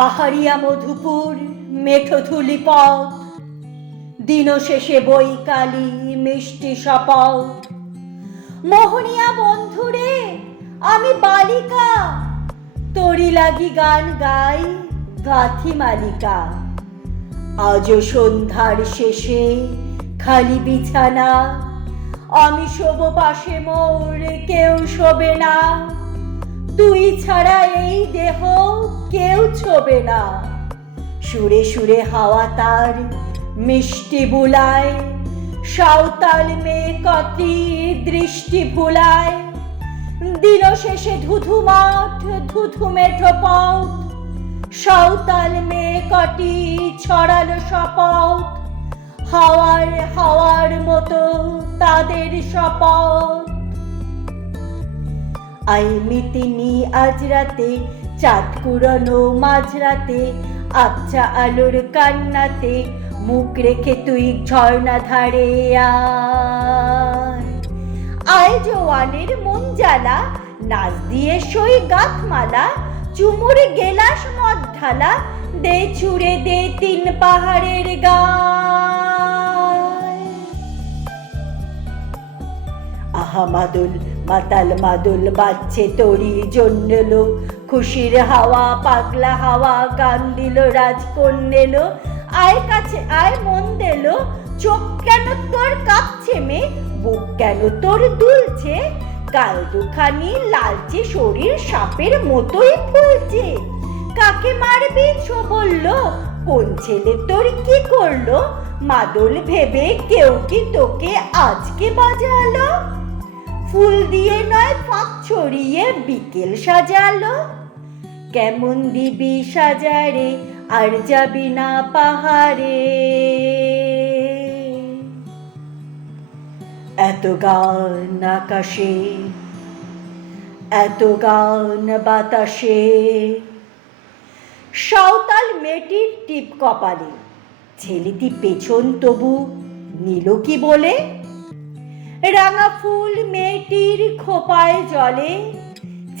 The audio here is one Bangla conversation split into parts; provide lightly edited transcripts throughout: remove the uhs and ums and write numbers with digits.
পাহাড়িয়া মধুপুর মেঠোথুলি পথ, দিন শেষে বৈকালি মিষ্টি শপথ। মোহনিয়া বন্ধুরে আমি বালিকা, তোরি লাগি গান গাই গাথি মালিকা। আজও সন্ধ্যার শেষে খালি বিছানা, আমি শোবো পাশে মোর কেউ শোবে না। তুই ছাড়া এই দেহ কেউ ছোবে না। সুরে সুরে হাওয়া তার মিষ্টি বুলায়, সাঁওতাল মেয়ে কতি দৃষ্টি ভুলায়। দিন শেষে ধুধু মাঠ ধুধু মেঠো পথ, সাঁওতাল মেয়ে কটি ছড়ালো শপথ। হাওয়ার হাওয়ার মতো তাদের শপথ। আই মিতিনি আজ রাতে চাঁদ কুড়ানো মাঝরাতে, আবছা আলোর কান্নাতে মুখ রেখে তুই ঝর্ণা ধারে আয়। আয় জওয়ানের মন জ্বালা, নাচ দিয়ে সই গাঁথমালা। চুমুর গেলাস মদ ঢালা, দে ছুড়ে দে তিন পাহাড়ের গায়। আহা মাদুল মাতাল মাদুল বাজছে তোরই জন্য লো, খুশির হাওয়া পাগলা হাওয়া গান দিল রাজকন্যেল। আয় কাছে আয় মন দিল, চোখ কেন তোর কাঁপছে মে, বুক কেন তোর দুলছে। গাল দুখানি লালচে শরীর সাপের মতোই ফুলছে। কাকে মারবি ছো বলল, কোন ছেলে তোর কি করলো। মাদল ভেবে কেউ কি তোকে আজকে বাজালো, ফুল দিয়ে নয় ফাঁক ছড়িয়ে বিকেল সাজালো। কেমন দিবি সাজারে আর যাবি না পাহাড়ে। এত গান আকাশে এত গান বাতাসে, সাঁওতাল মেয়েটির টিপ কপালে। ছেলেটি পেছন তবু নিল কি বলে। রাঙা ফুল মেয়েটির খোপায় জলে,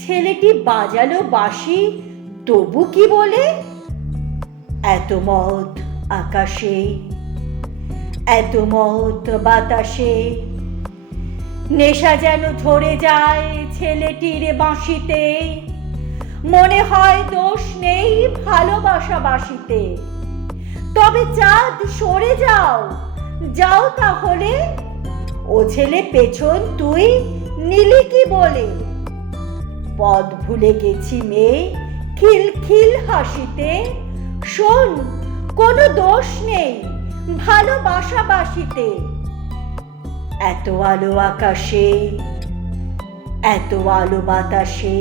ছেলেটি বাজালো বাঁশি তবু কি বলে। এত মত আকাশে এত মত বাতাসে, নেশা যেন ধরে যায় ছেলেটির বাঁশিতে। মনে হয় দোষ নেই ভালোবাসা বাসিতে। তবে চাঁদ সরে যাও যাও তাহলে, ও ছেলে পেছন তুই নিলি কি বলে। পথ ভুলে গেছি মেয়ে খিল খিল হাসিতে। শোন কোনো দোষ নেই ভালোবাসা বাসিতে। এত আলো আকাশে এত আলো বাতাসে,